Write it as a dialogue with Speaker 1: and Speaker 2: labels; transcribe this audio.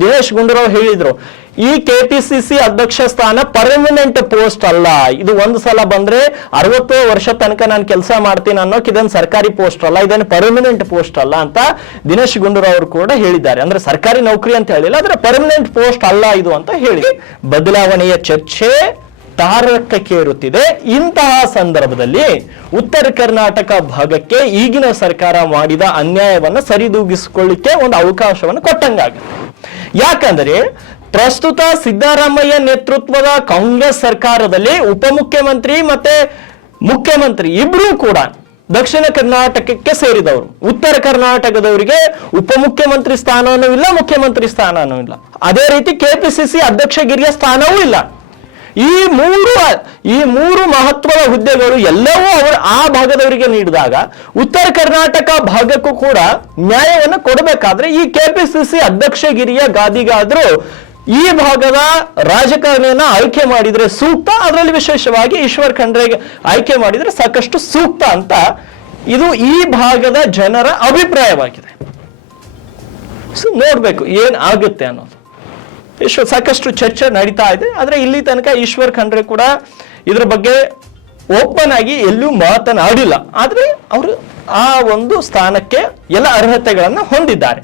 Speaker 1: ದಿನೇಶ್ ಗುಂಡೂರಾವ್ ಹೇಳಿದ್ರು, ಈ ಕೆಪಿಸಿಸಿ ಅಧ್ಯಕ್ಷ ಸ್ಥಾನ ಪರ್ಮನೆಂಟ್ ಪೋಸ್ಟ್ ಅಲ್ಲ. ಇದು ಒಂದು ಸಲ ಬಂದ್ರೆ ಅರವತ್ತು ವರ್ಷ ತನಕ ನಾನು ಕೆಲಸ ಮಾಡ್ತೀನಿ ಅನ್ನೋಕೆ ಇದೊಂದು ಸರ್ಕಾರಿ ಪೋಸ್ಟ್ ಅಲ್ಲ ಇದನ್ನು ಪರ್ಮನೆಂಟ್ ಪೋಸ್ಟ್ ಅಲ್ಲ ಅಂತ ದಿನೇಶ್ ಗುಂಡೂರಾವ್ ಅವರು ಕೂಡ ಹೇಳಿದ್ದಾರೆ. ಅಂದ್ರೆ ಸರ್ಕಾರಿ ನೌಕರಿ ಅಂತ ಹೇಳಿಲ್ಲ, ಆದ್ರೆ ಪರ್ಮನೆಂಟ್ ಪೋಸ್ಟ್ ಅಲ್ಲ ಇದು ಅಂತ ಹೇಳಿ ಬದಲಾವಣೆಯ ಚರ್ಚೆ ತಾರಕಕ್ಕೇರುತ್ತಿದೆ ಇಂತಹ ಸಂದರ್ಭದಲ್ಲಿ ಉತ್ತರ ಕರ್ನಾಟಕ ಭಾಗಕ್ಕೆ ಈಗಿನ ಸರ್ಕಾರ ಮಾಡಿದ ಅನ್ಯಾಯವನ್ನು ಸರಿದೂಗಿಸಿಕೊಳ್ಳಿಕ್ಕೆ ಒಂದು ಅವಕಾಶವನ್ನು ಕೊಟ್ಟಂಗಾಗುತ್ತೆ. ಯಾಕಂದ್ರೆ ಪ್ರಸ್ತುತ ಸಿದ್ದರಾಮಯ್ಯ ನೇತೃತ್ವದ ಕಾಂಗ್ರೆಸ್ ಸರ್ಕಾರದಲ್ಲಿ ಉಪಮುಖ್ಯಮಂತ್ರಿ ಮತ್ತೆ ಮುಖ್ಯಮಂತ್ರಿ ಇಬ್ರು ಕೂಡ ದಕ್ಷಿಣ ಕರ್ನಾಟಕಕ್ಕೆ ಸೇರಿದವರು. ಉತ್ತರ ಕರ್ನಾಟಕದವರಿಗೆ ಉಪಮುಖ್ಯಮಂತ್ರಿ ಸ್ಥಾನವೂ ಇಲ್ಲ, ಮುಖ್ಯಮಂತ್ರಿ ಸ್ಥಾನವೂ ಇಲ್ಲ. ಅದೇ ರೀತಿ ಕೆಪಿಸಿಸಿ ಅಧ್ಯಕ್ಷಗಿರಿಯ ಸ್ಥಾನವೂ ಇಲ್ಲ. ಈ ಮೂರು ಈ ಮೂರು ಮಹತ್ವದ ಹುದ್ದೆಗಳು ಎಲ್ಲವೂ ಅವರು ಆ ಭಾಗದವರಿಗೆ ನೀಡಿದಾಗ ಉತ್ತರ ಕರ್ನಾಟಕ ಭಾಗಕ್ಕೂ ಕೂಡ ನ್ಯಾಯವನ್ನು ಕೊಡಬೇಕಾದ್ರೆ ಈ ಕೆಪಿಸಿಸಿ ಅಧ್ಯಕ್ಷಗಿರಿಯ ಗಾದಿಗಾದ್ರೂ ಈ ಭಾಗದ ರಾಜಕಾರಣಿಯನ್ನ ಆಯ್ಕೆ ಮಾಡಿದ್ರೆ ಸೂಕ್ತ, ಅದರಲ್ಲಿ ವಿಶೇಷವಾಗಿ ಈಶ್ವರ್ ಖಂಡ್ರೆಗೆ ಆಯ್ಕೆ ಮಾಡಿದ್ರೆ ಸಾಕಷ್ಟು ಸೂಕ್ತ ಅಂತ ಇದು ಈ ಭಾಗದ ಜನರ ಅಭಿಪ್ರಾಯವಾಗಿದೆ. ನೋಡ್ಬೇಕು ಏನ್ ಆಗುತ್ತೆ ಅನ್ನೋದು. ಈಶ್ವರ್ ಸಾಕಷ್ಟು ಚರ್ಚೆ ನಡೀತಾ ಇದೆ. ಆದರೆ ಇಲ್ಲಿ ತನಕ ಈಶ್ವರ್ ಖಂಡ್ರೆ ಕೂಡ ಇದರ ಬಗ್ಗೆ ಓಪನ್ ಆಗಿ ಎಲ್ಲೂ ಮಾತನಾಡಿಲ್ಲ. ಆದರೆ ಅವರು ಆ ಒಂದು ಸ್ಥಾನಕ್ಕೆ ಎಲ್ಲ ಅರ್ಹತೆಗಳನ್ನು ಹೊಂದಿದ್ದಾರೆ.